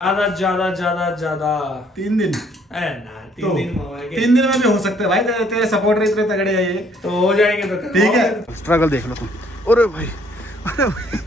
ज्यादा ज्यादा ज्यादा ज्यादा 3 दिन ना 3 तो दिन में होएंगे। 3 दिन में भी हो सकते हैं भाई, तेरे सपोर्टर इतने तगड़े हैं ये। तो हो जाएंगे तो ठीक है, स्ट्रगल देख लो तुम। अरे भाई, अरे भाई।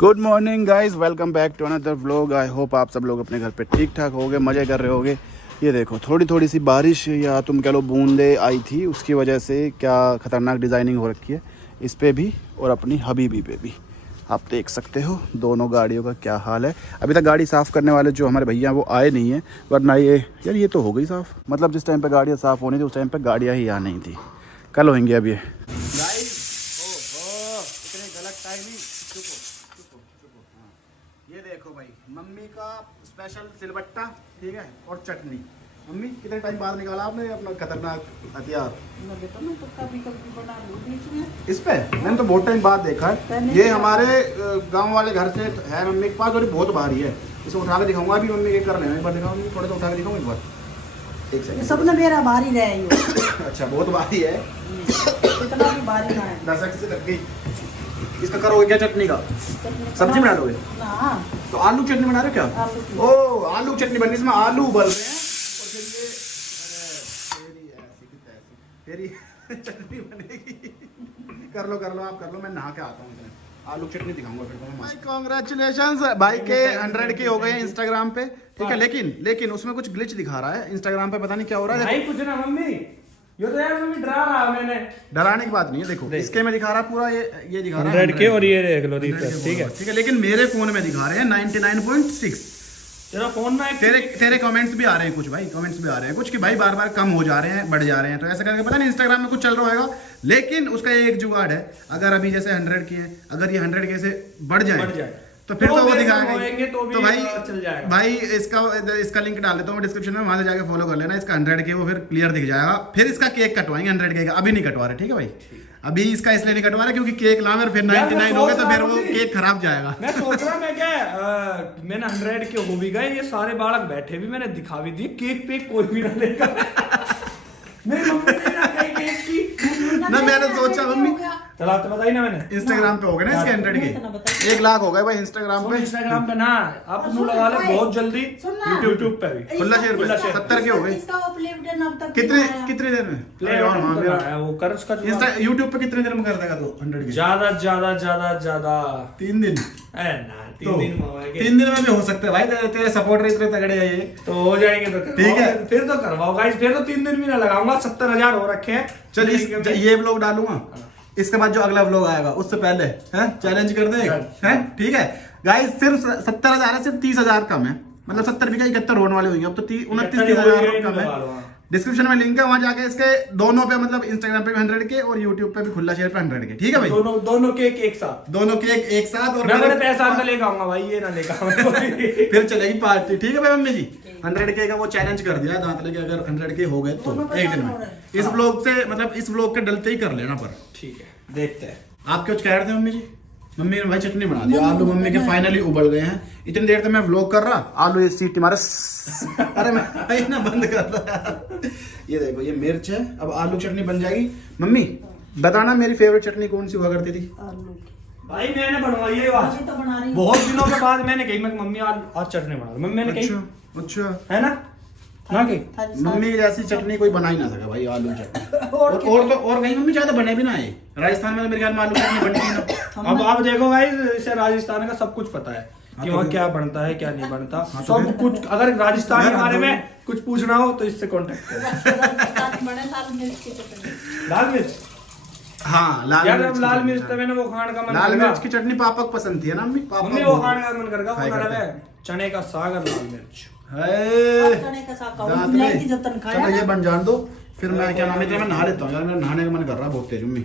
Good morning guys, welcome back to another vlog. I hope आप सब लोग अपने घर पे ठीक ठाक होगे, मज़े कर रहे होगे। ये देखो थोड़ी थोड़ी सी बारिश या तुम कह लो बूंदे आई थी, उसकी वजह से क्या ख़तरनाक डिज़ाइनिंग हो रखी है इस पे भी और अपनी हबीबी पे भी। आप देख सकते हो दोनों गाड़ियों का क्या हाल है। अभी तक गाड़ी साफ़ करने वाले जो हमारे भैया वो आए नहीं हैं, वरना ये यार ये तो हो गई साफ़। मतलब जिस टाइम पे गाड़ियाँ साफ़ होनी थी उस टाइम पे गाड़ियाँ ही आ नहीं थी। कल होंगी अब ये। ये देखो भाई, मम्मी का स्पेशल सिलबट्टा, ठीक है, और चटनी। मम्मी कितने टाइम बाद निकाला आपने अपना खतरनाक हथियार? इस पे मैंने तो बहुत टाइम बाद देखा है। ये हमारे गांव वाले घर से है मम्मी के पास, और बहुत भारी है। इसे उठा के दिखाऊंगा अभी, मम्मी के कर लेना एक बार, दिखाऊंगी थोड़ा सा उठा के दिखाऊंगा एक बार। एक सेकंड। सबने मेरा भारी रहे। अच्छा, बहुत भारी है। इतना भी भारी ना है। दशक से लग गई। इसका करोगे क्या चटनी का? सब्जी बना लोगे? ना। तो आलू चटनी बना रहे हो क्या? ओ आलू चटनी बननी, इसमें आलू उबल रहे हैं और फिर ये तेरी चटनी बनेगी। कर लो आप कर लो, मैं नहा के आता हूँ। आलू चटनी दिखाऊंगा फिर भाई। कांग्रेचुलेशंस भाई के 100 के हो गए हैं इंस्टाग्राम पे, ठीक है। लेकिन उसमें कुछ ग्लिच दिखा रहा है इंस्टाग्राम पे, पता नहीं क्या हो रहा है। भाई कुछ ना मम्मी, ये तो यार मम्मी डरा रहा है। मैंने डराने की बात नहीं है, देखो इसके में दिखा रहा है पूरा, ये दिखा रहा है 100 के और ये देख लो रिफ्रेश, ठीक है। ठीक है, लेकिन मेरे फोन में दिखा रहे हैं 99.6। तेरा फोन में तेरे कमेंट्स भी आ रहे हैं कुछ भाई, कमेंट्स भी आ रहे हैं कुछ कि भाई बार बार कम हो जा रहे हैं, बढ़ जा रहे हैं। तो ऐसा करके पता नहीं इंस्टाग्राम में कुछ चल रहा होगा, लेकिन उसका एक जुगाड़ है। अगर अभी जैसे 100 की है, अगर ये 100 के से बढ़ जाए तो फिर तो वो दिखाएंगे। तो भाई चल जाएगा। भाई इसका लिंक डाल देता हूँ डिस्क्रिप्शन में, वहां से जाके फॉलो कर लेना। इसका 100 के वो फिर क्लियर दिख जाएगा। फिर इसका केक कटवाएंगे 100 के का, अभी नहीं कटवा रहे, ठीक है भाई। अभी इसका इसलिए नहीं कटवा रहे क्योंकि केक लावे और फिर 99 हो गए तो फिर वो केक खराब जाएगा। मैं सोच रहा मैं क्या मैंने 100 के हो भी गए, ये सारे बालक बैठे भी, मैंने दिखा भी दी, केक पे कोई भी ना लेगा। मेरी मम्मी ने ना कही केक की ना, मैंने सोचा मम्मी चला तो बताई ना मैंने। इंस्टाग्राम पे हो गए ना इसके 100 के 1 लाख हो गए भाई इंस्टाग्राम पे ना। आप लगा ले बहुत जल्दी यूट्यूब पे भी खुला शेयर पे 70 के हो गए। कितने देर में वो कर उसका यूट्यूब पे कितने देर में कर देगा तो 100 के? ज्यादा ज्यादा ज्यादा ज्यादा 3 दिन ना 3 दिन में होएंगे। 3 दिन में भी हो सकते हैं भाई, तेरे सपोर्टर इतने तगड़े हैं ये। तो हो जाएंगे तो ठीक है, फिर तो करवाओ गाइस। फिर तो 3 दिन भी ना लगाऊंगा, 70,000 हो रखे हैं। चल ये व्लॉग डालूंगा, इसके बाद जो अगला व्लॉग आएगा उससे पहले है चैलेंज कर दे, हैं? ठीक है गाइस, सिर्फ 70,000 है, सिर्फ 30,000 कम है। मतलब 70 भी 71 होने वाले होंगे अब तो 29-30,000 कम है। डिस्क्रिप्शन में लिंक है, वहां जाके इसके दोनों पे, मतलब इंस्टाग्राम पे भी 100 के और यूट्यूब पे भी खुला शेयर पे 100 के, ठीक है भाई। दोनों केक एक साथ, दोनों केक एक साथ। और मैं पैसा अंदर लेकर आऊंगा भाई, ये ना लेकर फिर चलेगी पार्टी, ठीक है भाई। मम्मी जी 100 के का वो चैलेंज कर दिया दांत लेके, अगर 100 के हो गए तो एक दिन में। इस व्लॉग से, मतलब इस व्लॉग के डलते ही कर लेना पर, ठीक है। देखते हैं आप कुछ कह रहे थे मम्मी जी? मम्मी ने भाई चटनी बना दी, आलू मम्मी के फाइनली उबल गए हैं। इतनी देर तक मैं व्लॉग कर रहा, आलू ये सीटी मारा। अरे मैं भाई ना बंद कर रहा। ये देखो ये मिर्च है, अब आलू चटनी बन जाएगी। मम्मी बताना मेरी फेवरेट चटनी कौन सी हुआ करती थी? भाई मैंने बनवाई है आज, बहुत दिनों के बाद मैंने कही मैं मम्मी आज चटनी बना रही। मम्मी मैंने कही अच्छा है ना कि मम्मी जैसी चटनी कोई बना ही ना सका भाई, आलू चटनी। और कहीं मम्मी ज्यादा बने भी ना है। राजस्थान में मेरे ख्याल में आलू चटनी बनती ना। अब आप देखो भाई, इसे राजस्थान का सब कुछ पता है कि वहाँ क्या बनता है क्या नहीं बनता, सब कुछ। अगर राजस्थान के बारे में कुछ पूछना हो तो इससे कांटेक्ट करें। लाल मिर्च, हाँ लाल मिर्च तो मैंने वो खाने का मन, लाल मिर्च की चटनी पापा को पसंद थी ना मम्मी? मम्मी वो खाने का मन करता है चने का साग और लाल मिर्च। चलो ये बन जान दो, फिर मैं क्या नाम है, मैं नहा लेता हूँ यार, मेरा नहाने का मन कर रहा है बहुत तेज। मम्मी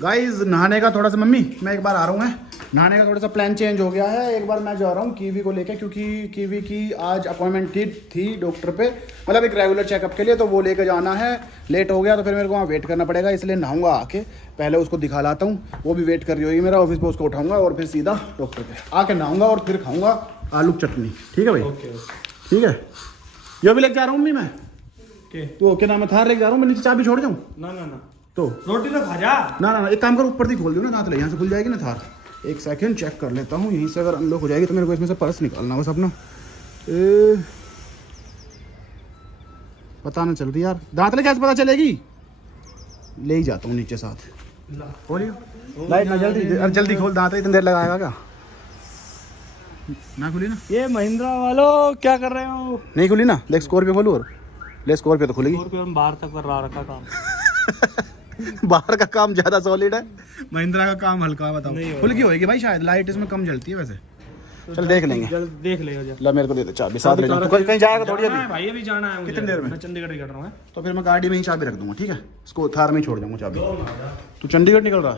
गाइस नहाने का थोड़ा सा, मम्मी मैं एक बार आ रहा हूँ, नहाने का थोड़ा सा प्लान चेंज हो गया है। एक बार मैं जा रहा हूँ कीवी को लेके, क्योंकि कीवी की आज अपॉइंटमेंट थी डॉक्टर पे, मतलब एक रेगुलर चेकअप के लिए, तो वो लेके जाना है। लेट हो गया तो फिर मेरे को वहाँ वेट करना पड़ेगा, इसलिए नहाऊंगा आके, पहले उसको दिखा लाता हूँ। वो भी वेट कर रही होगी मेरा ऑफिस पे, उसको उठाऊंगा और फिर सीधा डॉक्टर पे आके नहाऊंगा और फिर खाऊंगा आलू चटनी, ठीक है भाई? ठीक है, ये भी लेके जा रहा हूँ मम्मी मैं। तो क्या नाम है, थार लेके जा रहा हूँ मैं, नीचे चाबी छोड़ जाऊँ? ना तो रोटी तो खा जा। ना एक काम करो, ऊपर ही खोल दो ना दांत ले, यहाँ से खुल जाएगी ना थार। एक सेकंड चेक कर लेता हूँ, यहीं से अगर अनलॉक हो जाएगी तो मेरे को इसमें से पर्स निकालना बस अपना। पता ना चल रही यार, दांत ले कैसे पता चलेगी? ले ही जाता हूँ नीचे साथ। खोलियो लाइट ना, जल्दी खोल, दांत इतनी देर लगाएगा क्या? ना खुली ना? ये महिंद्रा वालों क्या कर रहे हो? नहीं खुली ना? ले स्कॉर्पियो खोलू, और ले स्कॉर्पियो तो खुलेगी। स्कॉर्पियो में बाहर तक कर रखा काम। बाहर का काम ज्यादा सॉलिड है, महिंद्रा का काम हल्का है। बताओ खुल की होगी भाई शायद, लाइट इसमें कम जलती है वैसे। चल देख लेंगे, देख ले। ला मेरे को दे दे चाबी, साथ ले जाओ। कहीं जाएगा थोड़ी अभी? भाई अभी जाना है मुझे। कितनी देर में? मैं चंडीगढ़ ही कर रहा हूँ। तो फिर मैं गाड़ी में ही चाबी रख दूंगा, ठीक है? इसको थार में ही छोड़ दूंगा चाबी। तू चंडीगढ़ निकल रहा?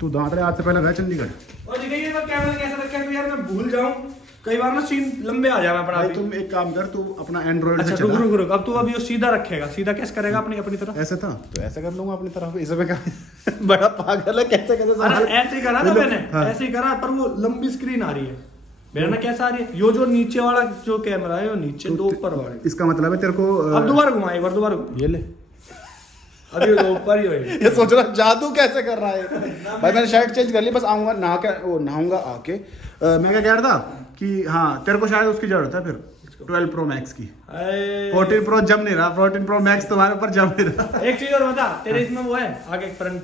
तू दांत आज से पहले गया चंडीगढ़? और ये तो कैमरा कैसे रखा है यार, मैं भूल जाऊं कई बार ना, सीन लंबे आ जाना पड़ा। तुम एक काम कर, तू अपना एंड्रॉइड अच्छा रुक अब तू अभी वो सीधा रखेगा, सीधा कैसे करेगा अपनी तरफ? ऐसे था तो ऐसे कर लूंगा अपनी तरफ, इसमें क्या बड़ा पागल है, कैसे अरे ऐसे ही करा था मैंने। ऐसे ही करा, पर वो लंबी स्क्रीन आ रही है मेरा ना। कैसा आ रही है? यो जो नीचे वाला जो कैमरा है वो नीचे, दो ऊपर वाले। इसका मतलब है तेरे को अब दोबारा घुमाए, एक बार दोबारा ये ले। अभी दो ऊपर ही होएगी। ये सोच रहा जादू कैसे कर रहा है भाई। मैंने शर्ट चेंज कर ली, बस आऊंगा नहा के, वो नहाऊंगा आके। मैं क्या कह रहा था कि हाँ तेरे को शायद उसकी जरूरत है फिर 12 Pro Max की। 14 Pro जम नहीं रहा, 14 Pro Max तुम्हारे ऊपर जम नहीं रहा। एक चीज और बता, तेरे इसमें वो है आगे फ्रंट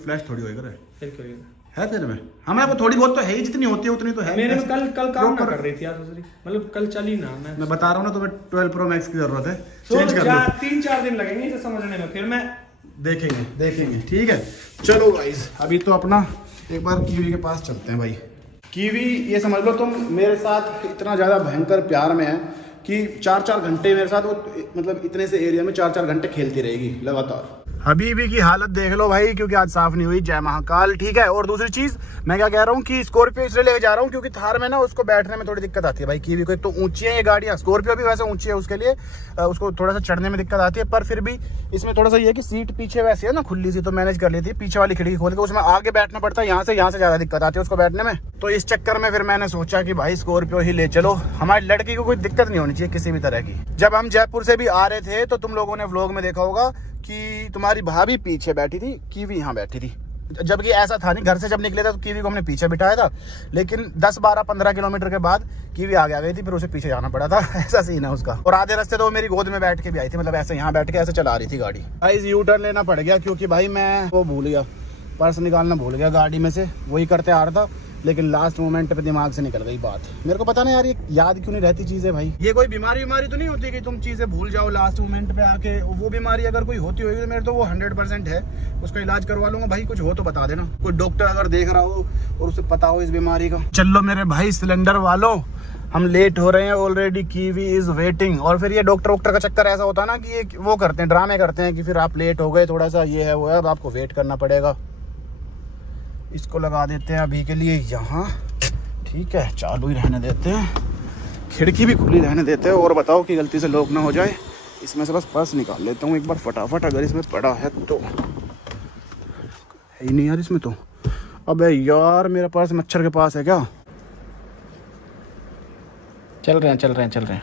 फ्लैश थोड़ी होएगा फिर क्यों है तेरे में? हमें वो थोड़ी बहुत तो है ही, जितनी होती है उतनी तो है। मेरे में कल काम ना कर रही थी यार, मतलब कल चली ना। मैं बता रहा हूँ ना, तुम्हें 12 Pro Max की जरूरत है, चेंज कर लो। 3-4 दिन लगेंगे इसे समझने में, फिर मैं देखेंगे ठीक है। चलो गाइस, अभी तो अपना एक बार कीवी के पास चलते हैं भाई। कीवी ये समझ लो तुम मेरे साथ इतना ज़्यादा भयंकर प्यार में है कि 4-4 घंटे मेरे साथ वो, मतलब इतने से एरिया में 4-4 घंटे खेलती रहेगी लगातार। हबीबी की हालत देख लो भाई, क्योंकि आज साफ नहीं हुई। जय महाकाल, ठीक है। और दूसरी चीज मैं क्या कह रहा हूँ कि स्कॉर्पियो इसलिए लेके जा रहा हूँ क्योंकि थार में ना उसको बैठने में थोड़ी दिक्कत आती है भाई। कीवी को एक तो ऊंची है ये गाड़ियाँ, स्कॉर्पियो भी वैसे ऊंची है, उसके लिए उसको थोड़ा सा चढ़ने में दिक्कत आती है। पर फिर भी इसमें थोड़ा सा ये है कि सीट पीछे वैसे है ना खुली सी, तो मैनेज कर लेती है। पीछे वाली खिड़की खोल के उसमें आगे बैठना पड़ता है, यहाँ से ज्यादा दिक्कत आती है उसको बैठने में। तो इस चक्कर में फिर मैंने सोचा कि भाई स्कॉर्पियो ही ले चलो, हमारी लड़की को कोई दिक्कत नहीं होनी चाहिए किसी भी तरह की। जब हम जयपुर से भी आ रहे थे तो तुम लोगों ने व्लॉग में देखा होगा कि तुम्हारी भाभी पीछे बैठी थी, कीवी यहाँ बैठी थी। जबकि ऐसा था नहीं, घर से जब निकले थे तो कीवी को हमने पीछे बिठाया था, लेकिन 10, 12, 15 किलोमीटर के बाद कीवी आगे आ गई थी, फिर उसे पीछे जाना पड़ा था। ऐसा सीन है उसका। और आधे रास्ते तो वो मेरी गोद में बैठ के भी आई थी, मतलब ऐसे यहाँ बैठ के ऐसे चला रही थी गाड़ी। भाई यू टर्न लेना पड़ गया क्योंकि भाई मैं वो भूल गया, पर्स निकालना भूल गया गाड़ी में से, वही करते आ रहा था। लेकिन लास्ट मोमेंट पे दिमाग से निकल गई बात। मेरे को पता नहीं यार ये याद क्यों नहीं रहती चीजें भाई। ये कोई बीमारी तो नहीं होती कि तुम चीजें भूल जाओ लास्ट मोमेंट पे आके। वो बीमारी अगर कोई होती होगी तो मेरे तो वो 100% है, उसका इलाज करवा लूंगा भाई। कुछ हो तो बता देना, कोई डॉक्टर अगर देख रहा हो और उसे पता हो इस बीमारी का। चलो मेरे भाई सिलेंडर वालों, हम लेट हो रहे हैं ऑलरेडी, कीवी इज वेटिंग। और फिर ये डॉक्टर का चक्कर ऐसा होता है ना कि ये वो करते हैं, ड्रामे करते हैं कि फिर आप लेट हो गए थोड़ा सा, ये है वो है, अब आपको वेट करना पड़ेगा। इसको लगा देते हैं अभी के लिए यहाँ, ठीक है, चालू ही रहने देते हैं, खिड़की भी खुली रहने देते हैं। और बताओ कि गलती से लॉक ना हो जाए। इसमें से बस पर्स निकाल लेता हूँ एक बार फटाफट, अगर इसमें पड़ा है तो। है ही नहीं यार इसमें तो। अबे यार मेरा पर्स मच्छर के पास है क्या? चल रहे हैं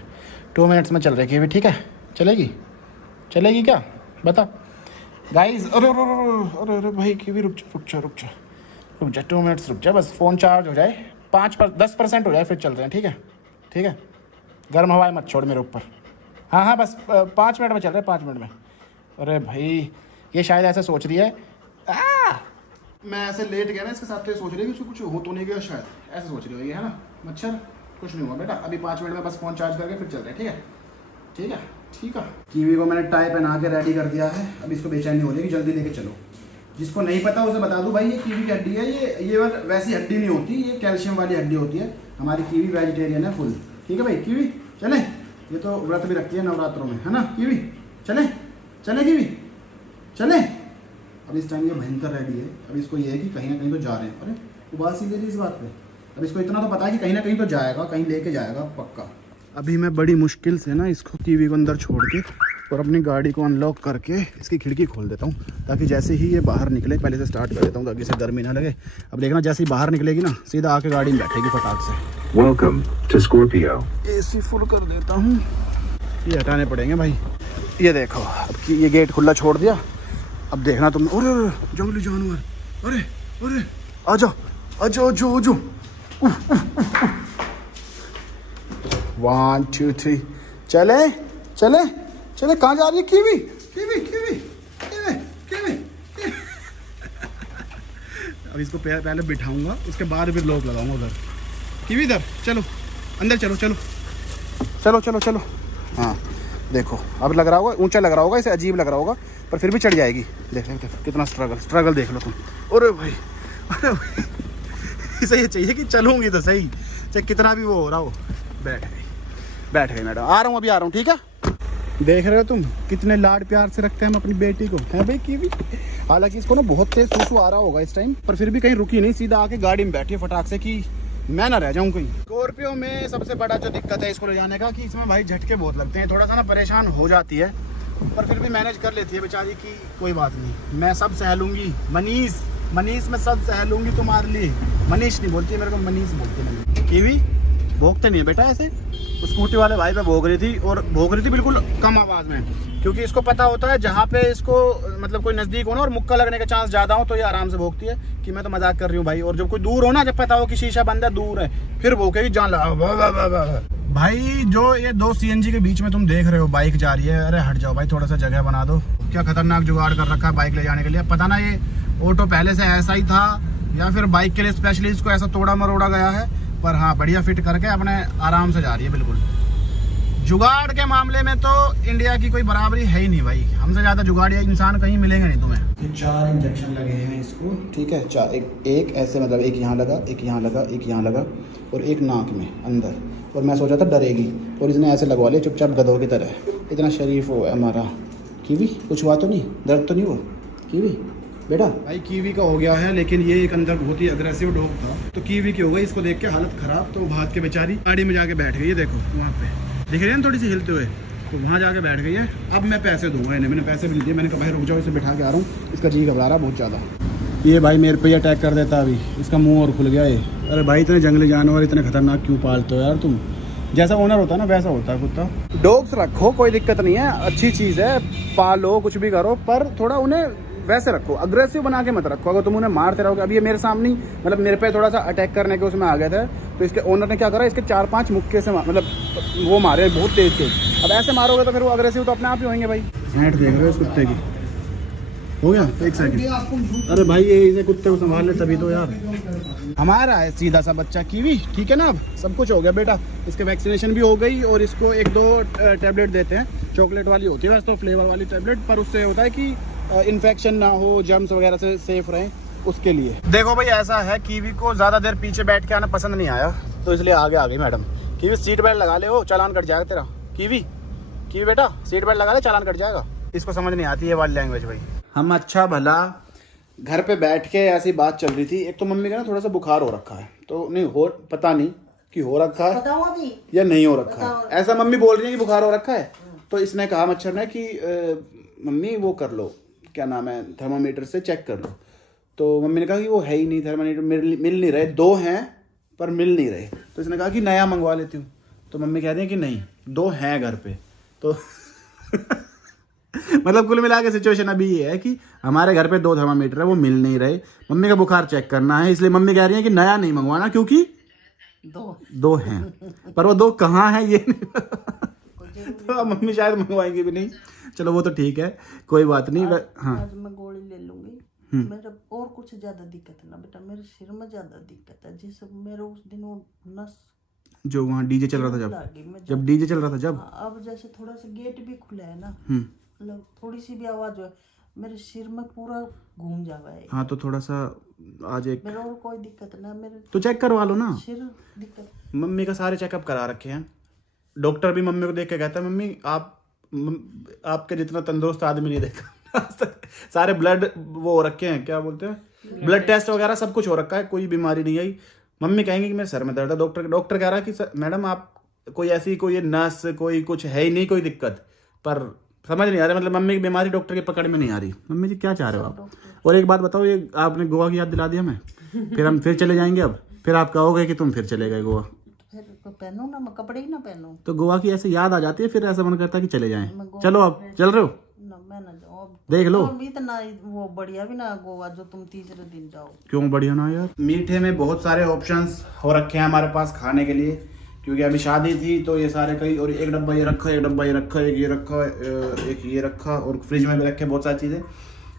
2 मिनट्स में चल रहे हैं, ठीक है? चलेगी क्या बता गाइज। अरे भाई कीवी रुक जा 2 मिनट्स रुक जा, बस फ़ोन चार्ज हो जाए, 10% हो जाए फिर चल रहे हैं, ठीक है? गर्म हवाएं मत छोड़ मेरे ऊपर। हाँ बस 5 मिनट में चल रहे हैं, 5 मिनट में। अरे भाई ये शायद ऐसा सोच रही है, मैं ऐसे लेट गया ना इसके साथ, तो ये सोच रही है कि उसको कुछ हो तो नहीं गया, शायद ऐसे सोच रही है ना। मच्छर कुछ नहीं हुआ बेटा, अभी 5 मिनट में बस फ़ोन चार्ज करके फिर चल रहे हैं, ठीक है। कीवी को मैंने टाई पहना के रेडी कर दिया है, अब इसको बेचैनी हो रही है कि जल्दी लेके चलो। जिसको नहीं पता उसे बता दूं भाई, ये कीवी की हड्डी है, ये वैसी हड्डी नहीं होती, ये कैल्शियम वाली हड्डी होती है। हमारी कीवी वेजिटेरियन है फुल, ठीक है भाई? कीवी चले, ये तो व्रत भी रखती है नवरात्रों में, है ना? कीवी चले कीवी चले। अब इस टाइम ये भयंकर रेडी है, अब इसको ये है कि कहीं ना कहीं तो जा रहे हैं। अरे उबासी ले ली इस बात पे, अब इसको इतना तो पता है कि कहीं ना कहीं तो जाएगा, कहीं लेके जाएगा पक्का। अभी मैं बड़ी मुश्किल से ना इसको कीवी को अंदर छोड़ के और अपनी गाड़ी को अनलॉक करके इसकी खिड़की खोल देता हूँ, ताकि जैसे ही ये बाहर निकले, पहले से स्टार्ट कर देता हूँ ताकि इसे गर्मी ना लगे। अब देखना जैसे ही बाहर निकलेगी ना, सीधा आके गाड़ी में बैठेगी फटाक से। Welcome to Scorpio. AC full कर देता हूँ, ये हटाने पड़ेंगे भाई। ये देखो अब ये गेट खुला छोड़ दिया, अब देखना तुम। अरे जंगली जानवर, अरे अरे आजा आजा आजा आजा। 1 2 3 चले चले चले। कहाँ जा रही है kiwi? Kiwi kiwi kiwi kiwi. अब इसको पहले बिठाऊंगा, उसके बाद फिर लोग लगाऊंगा उधर। कीवी इधर चलो, अंदर चलो चलो चलो चलो चलो। हाँ देखो अब लग रहा होगा, ऊंचा लग रहा होगा, इसे अजीब लग रहा होगा, पर फिर भी चढ़ जाएगी। देख देखो कितना स्ट्रगल देख लो तुम। अरे भाई इसे ये चाहिए कि चलूंगी तो सही, चाहे कितना भी वो हो रहा हो। बैठ गई मैडम, आ रहा हूँ, अभी आ रहा हूँ, ठीक है। देख रहे हो तुम कितने लाड प्यार से रखते हैं हम अपनी बेटी को, है भाई कीवी। हालांकि इसको ना बहुत तेज सूसू आ रहा होगा इस टाइम, पर फिर भी कहीं रुकी नहीं, सीधा आके गाड़ी में बैठी फटाक से कि मैं ना रह जाऊं कहीं। स्कॉर्पियो में सबसे बड़ा जो दिक्कत है इसको ले जाने का कि इसमें भाई झटके बहुत लगते हैं, थोड़ा सा ना परेशान हो जाती है, पर फिर भी मैनेज कर लेती है बेचारी की। कोई बात नहीं, मैं सब सह लूँगी। मनीष मैं सब सह लूँगी तुम्हारे लिए। मनीष नहीं बोलती मेरे को, मनीष बोलती है। कीवी भोगते नहीं है बेटा ऐसे। स्कूटी वाले भाई पे भोग रही थी, और भोग रही थी बिल्कुल कम आवाज़ में, क्योंकि इसको पता होता है जहाँ पे इसको मतलब कोई नज़दीक हो ना और मुक्का लगने का चांस ज़्यादा हो तो ये आराम से भोगती है कि मैं तो मजाक कर रही हूँ भाई। और जब कोई दूर हो ना, जब पता हो कि शीशा बंद है, दूर है, फिर भोगेगी जान लगा। भाई जो ये 2 CNG के बीच में तुम देख रहे हो बाइक जा रही है, अरे हट जाओ भाई, थोड़ा सा जगह बना दो। क्या खतरनाक जुगाड़ कर रखा है बाइक ले जाने के लिए। पता ना ये ऑटो पहले से ऐसा ही था या फिर बाइक के लिए स्पेशली इसको ऐसा तोड़ा मरोड़ा गया है, पर हाँ बढ़िया फिट करके अपने आराम से जा रही है बिल्कुल। जुगाड़ के मामले में तो इंडिया की कोई बराबरी है ही नहीं भाई, हमसे ज़्यादा जुगाड़िया इंसान कहीं मिलेंगे नहीं तुम्हें। 4 इंजेक्शन लगे हैं इसको, ठीक है। 4 एक ऐसे मतलब एक यहाँ लगा, एक यहाँ लगा, एक यहाँ लगा, और एक नाक में अंदर। और मैं सोचा था डरेगी, और इसने ऐसे लगवा लिया चुपचाप गधों की तरह। इतना शरीफ हो हमारा कीवी। कुछ हुआ तो नहीं, दर्द तो नहीं हुआ कीवी बेटा? भाई कीवी का हो गया है, लेकिन ये एक अंदर बहुत ही अग्रेसिव डॉग था, तो कीवी की हो गई। इसको देख के हालत खराब, तो भाग के बेचारी गाड़ी में जाके बैठ गई है। देखो वहाँ पे दिख रही है ना थोड़ी सी हिलते हुए, तो वहाँ जाके बैठ गई है। अब मैं पैसे दूंगा इन्हें, मैंने पैसे भी नहीं दिए। मैंने कहा भाई रुक जाओ, इसे बिठा के आ रहा हूँ, इसका जी घबरा रहा बहुत ज़्यादा। ये भाई मेरे पे अटैक कर देता अभी, इसका मुँह और खुल गया ये। अरे भाई इतने जंगली जानवर इतने खतरनाक क्यों पालते हो यार तुम? जैसा ओनर होता है ना वैसा होता है कुत्ता। डॉग्स रखो, कोई दिक्कत नहीं है, अच्छी चीज़ है, पालो कुछ भी करो, पर थोड़ा उन्हें वैसे रखो, अग्रेसिव बना के मत रखो। अगर तुम उन्हें मारते रहोगे, अभी ये मेरे सामने मतलब मेरे पे थोड़ा सा अटैक करने के उसमें आ गए थे, तो इसके ओनर ने क्या करा, इसके 4-5 मुक्के से मतलब वो मारे बहुत तेज तेज। अब ऐसे मारोगे तो फिर वो अग्रेसिव तो अपने आप ही होंगे भाई। नेट देख रहे हो इस कुत्ते की? हो गया 1 सेकंड। अरे भाई ये इसे कुत्ते को संभाल ले तभी तो यार। हमारा है सीधा सा बच्चा कीवी, ठीक है ना। अब सब कुछ हो गया बेटा, इसके वैक्सीनेशन भी हो गई, और इसको 1-2 टैबलेट देते हैं, चॉकलेट वाली होती है वैसे तो, फ्लेवर वाली टैबलेट, पर उससे होता है कि इन्फेक्शन ना हो, जर्म्स वगैरह से सेफ रहें, उसके लिए। देखो भाई ऐसा है, कीवी को ज़्यादा देर पीछे बैठ के आना पसंद नहीं आया, तो इसलिए आगे आ गई मैडम। कीवी सीट बेल्ट लगा ले, हो चालान कट जाएगा तेरा। कीवी बेटा सीट बेल्ट लगा ले, चालान कट जाएगा। इसको समझ नहीं आती है वाली लैंग्वेज भाई। हम अच्छा भला घर पे बैठ के ऐसी बात चल रही थी। एक तो मम्मी का ना थोड़ा सा बुखार हो रखा है, तो नहीं हो पता नहीं कि हो रखा है या नहीं हो रखा है, ऐसा मम्मी बोल रही है कि बुखार हो रखा है। तो इसने कहा मच्छर ने कि मम्मी वो कर लो, क्या नाम है, थर्मामीटर से चेक कर लो। तो मम्मी ने कहा कि वो है ही नहीं, थर्मामीटर मिल नहीं रहे, 2 हैं पर मिल नहीं रहे। तो इसने कहा कि नया मंगवा लेती हूँ। तो मम्मी कह रही है कि नहीं 2 हैं घर पे। तो मतलब कुल मिला के सिचुएशन अभी ये है कि हमारे घर पे 2 थर्मामीटर है, वो मिल नहीं रहे। मम्मी का बुखार चेक करना है, इसलिए मम्मी कह रही है कि नया नहीं मंगवाना, क्योंकि 2 हैं, पर वो 2 कहाँ हैं ये नहीं। तो मम्मी शायद मंगवाएंगी भी नहीं। चलो वो तो ठीक है, कोई बात नहीं। हाँ आज मैं गोली ले लूंगी। मेरा और कुछ ज्यादा दिक्कत है ना बेटा, मेरे सिर में ज्यादा दिक्कत है। जैसे मेरे उस दिन वो नस जो वहाँ डीजे चल रहा था, जब डीजे चल रहा था, जब अब जैसे थोड़ा सा गेट भी खुला है ना, मतलब थोड़ी सी भी आवाज हो मेरे सिर में पूरा घूम जावा है। हाँ तो थोड़ा सा आज एक मेरा और कोई दिक्कत ना, मेरे तो चेक करवा लो ना। सिर दिक्कत। मम्मी का सारे चेकअप करा रखे हैं, डॉक्टर भी मम्मी को देख के कहता है मम्मी आपके जितना तंदुरुस्त आदमी नहीं देखा। सारे ब्लड वो हो रखे हैं, क्या बोलते हैं, ब्लड टेस्ट वगैरह सब कुछ हो रखा है, कोई बीमारी नहीं आई। मम्मी कहेंगी कि मेरे सर में दर्द है, डॉक्टर कह रहा है कि मैडम आप कोई ऐसी कोई नस कोई कुछ है ही नहीं, कोई दिक्कत, पर समझ नहीं आ रहा, मतलब मम्मी की बीमारी डॉक्टर की पकड़ में नहीं आ रही। मम्मी जी क्या चाह रहे हो आप? और एक बात बताओ, ये आपने गोवा की याद दिला दी हमें, फिर हम फिर चले जाएंगे। अब फिर आप कहोगे कि तुम फिर चले गए गोवा, फिर पहनूं ना मैं, कपड़े ही ना पहनूं, तो गोवा की ऐसे याद आ जाती है, फिर ऐसा मन करता है कि चले जाएं। चलो आप चल रहे हो ना मैं ना जाऊं, अब देख लो। तो इतना वो बढ़िया भी ना गोवा जो तुम तीसरे दिन जाओ। क्यों बढ़िया ना यार। मीठे में बहुत सारे ऑप्शंस हो रखे हैं हमारे पास खाने के लिए, क्योंकि अभी शादी थी तो ये सारे कई, और एक डब्बा ये रखा, एक डब्बा ये रखा, एक ये रखा, एक ये रखा, और फ्रिज में भी रखे बहुत सारी चीज़ें।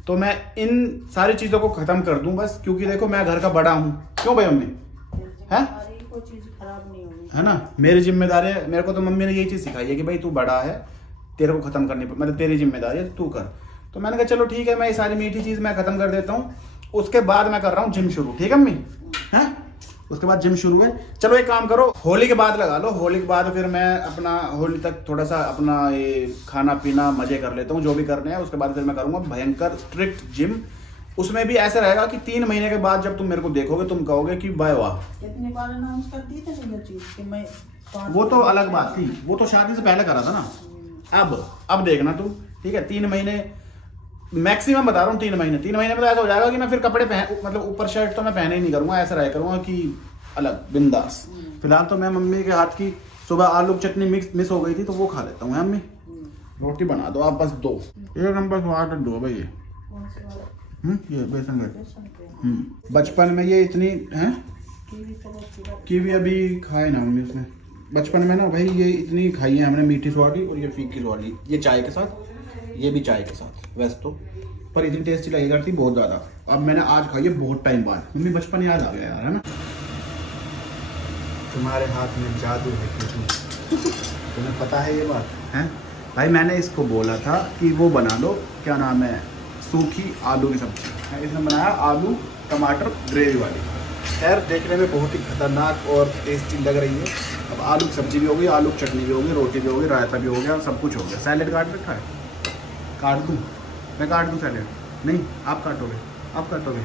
तो मैं इन सारी चीज़ों को ख़त्म कर दूं बस, क्योंकि देखो मैं घर का बड़ा हूँ। क्यों भाई मम्मी? है कोई चीज खराब नहीं होगी, है ना, मेरी जिम्मेदारी है। मेरे को तो मम्मी ने यही चीज़ सिखाई है कि भाई तू बड़ा है, तेरे को ख़त्म करनी मतलब तेरी जिम्मेदारी है, तू कर। तो मैंने कहा चलो ठीक है, मैं ये सारी मीठी चीज़ मैं ख़त्म कर देता हूँ। उसके बाद मैं कर रहा हूँ जिम शुरू। ठीक है मम्मी? हैं? उसके बाद जिम शुरू है। चलो एक काम करो, होली के बाद लगा लो। होली के बाद फिर मैं अपना होली तक थोड़ा सा अपना ये खाना पीना मजे कर लेता हूँ, जो भी करने हैं। उसके बाद फिर मैं करूँगा भयंकर स्ट्रिक्ट जिम। उसमें भी ऐसा रहेगा कि 3 महीने के बाद जब तुम मेरे को देखोगे, तुम कहोगे कि बाय वाह। कितनी बार अनाउंस कर दी थी ये चीज कि मैं वो तो अलग बात थी, वो तो शादी से पहले करा था ना। अब देखना तुम, ठीक है? 3 महीने मैक्सिमम बता रहा हूँ। 3 महीने में तो ऐसा हो जाएगा कि मैं फिर कपड़े पहन, मतलब ऊपर शर्ट तो मैं पहने ही नहीं करूँगा। ऐसा रहा करूँगा कि अलग बिंदास। फिलहाल तो मैं मम्मी के हाथ की सुबह आलू की चटनी मिस हो गई थी, तो वो खा लेता हूँ। मम्मी रोटी बना दो आप, बस 2 एक नंबर स्वाद दो भाई। ये बेसन का बचपन में ये इतनी है कीवी अभी खाए ना मम्मी उसने बचपन में ना भाई, ये इतनी खाई है हमने मीठी स्वादी और ये फीकी स्वादी, ये चाय के साथ, ये भी चाय के साथ वैसे तो, पर इतनी टेस्टी लगी करती बहुत ज़्यादा। अब मैंने आज खाई है बहुत टाइम बाद। मम्मी बचपन याद आ गया यार, है ना? तुम्हारे हाथ में जादू है तुम्हें पता है ये बात है भाई? मैंने इसको बोला था कि वो बना लो, क्या नाम है, सूखी आलू की सब्जी। इसने बनाया आलू टमाटर ग्रेवी वाली। खैर देखने में बहुत ही खतरनाक और टेस्टी लग रही है। अब आलू की सब्जी भी हो गई, आलू की चटनी भी हो गई, रोटी भी हो गई, रायता भी हो गया, सब कुछ हो गया। सैलेड काट रखा है, काट दूँ? मैं काट दूँ सैलेड? नहीं, आप काटोगे, आप काटोगे।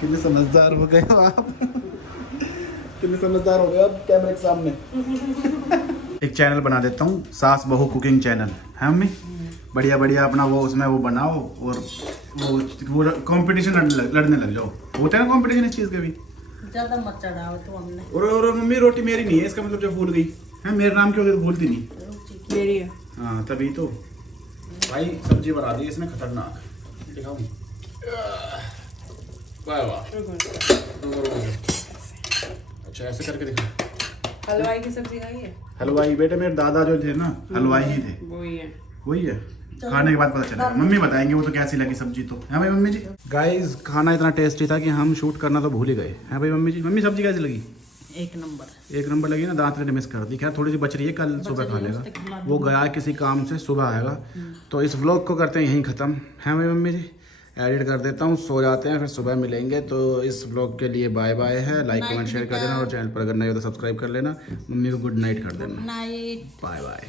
कितने समझदार हो गए हो आप कितने समझदार हो गए आप कैमरे के सामने। एक चैनल बना देता हूँ, सास बहू कुकिंग चैनल, है मम्मी? बढ़िया अपना वो उसमें वो बनाओ और वो कंपटीशन लड़ने लग जाओ। होते हैं ना कंपटीशन इस चीज़ के भी। ज्यादा मत चढ़ाओ तो हमने। और मम्मी रोटी मेरी नहीं है, इसका मतलब जो भूल गई है, मेरे नाम क्यों भूलती नहीं? मेरी है। हाँ तभी तो भाई सब्जी बना दी इसने खतरनाक। दिखाऊं? वाह वाह। अच्छा ऐसे करके दिखा। हलवाई की सब्जी खाई है? हलवाई बेटे मेरे दादा जो थे ना, हलवाई ही थे। वही है। खाने के बाद पता चलेगा, मम्मी बताएंगे वो तो कैसी लगी सब्जी। तो है भाई मम्मी जी? गाइस खाना इतना टेस्टी था कि हम शूट करना तो भूल ही गए। है भाई मम्मी जी? मम्मी सब्जी कैसी लगी? एक नंबर लगी ना। दांत ने मिस कर दी। खैर थोड़ी सी बच रही है, कल सुबह खा लेगा। वो गया किसी काम से, सुबह आएगा। तो इस व्लॉग को करते हैं यहीं ख़त्म। है भाई मम्मी जी? एडिट कर देता हूँ, सो जाते हैं, फिर सुबह मिलेंगे। तो इस व्लॉग के लिए बाय बाय है। लाइक कमेंट शेयर कर देना, और चैनल पर अगर नहीं हो तो सब्सक्राइब कर लेना। मम्मी को गुड नाइट कर देना। नाइट। Bye bye.